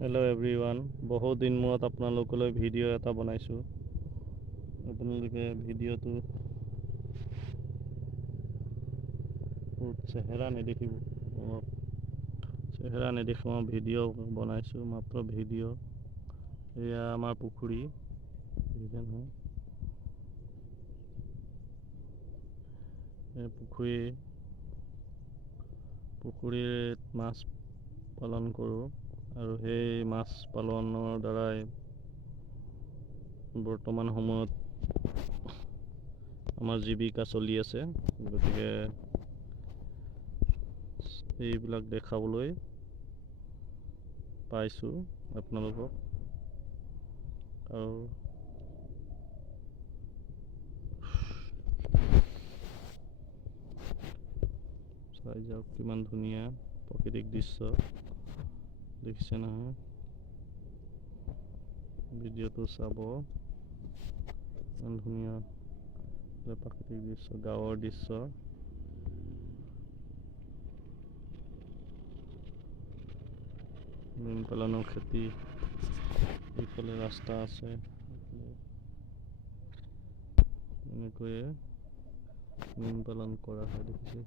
Hello' everyone, বহুত দিন মূৰত আপোনালোকলৈ ভিডিঅ' এটা বনাইছোঁ। আপোনালোকে ভিডিঅ'টো চেহেৰা নেদেখিব, চেহেৰা নেদেখোঁ, ভিডিঅ' বনাইছোঁ, মাত্ৰ ভিডিঅ'। এয়া আমাৰ পুখুৰী, দেখিছে নহয়? এই পুখুৰীত মাছ পালন কৰোঁ আৰু সেই মাছ পালনৰ দ্বাৰাই বৰ্তমান সময়ত আমাৰ জীৱিকা চলি আছে। গতিকে এইবিলাক দেখাবলৈ পাইছোঁ আপোনালোকক। আৰু চাই যাওক কিমান ধুনীয়া প্ৰাকৃতিক দৃশ্য, দেখিছে নহয়? ভিডিঅ'টো চাব, ইমান ধুনীয়া প্ৰাকৃতিক দৃশ্য, গাঁৱৰ দৃশ্য। মীন পালনৰ খেতি, এইফালে ৰাস্তা আছে, এনেকৈয়ে মীন পালন কৰা হয়, দেখিছে?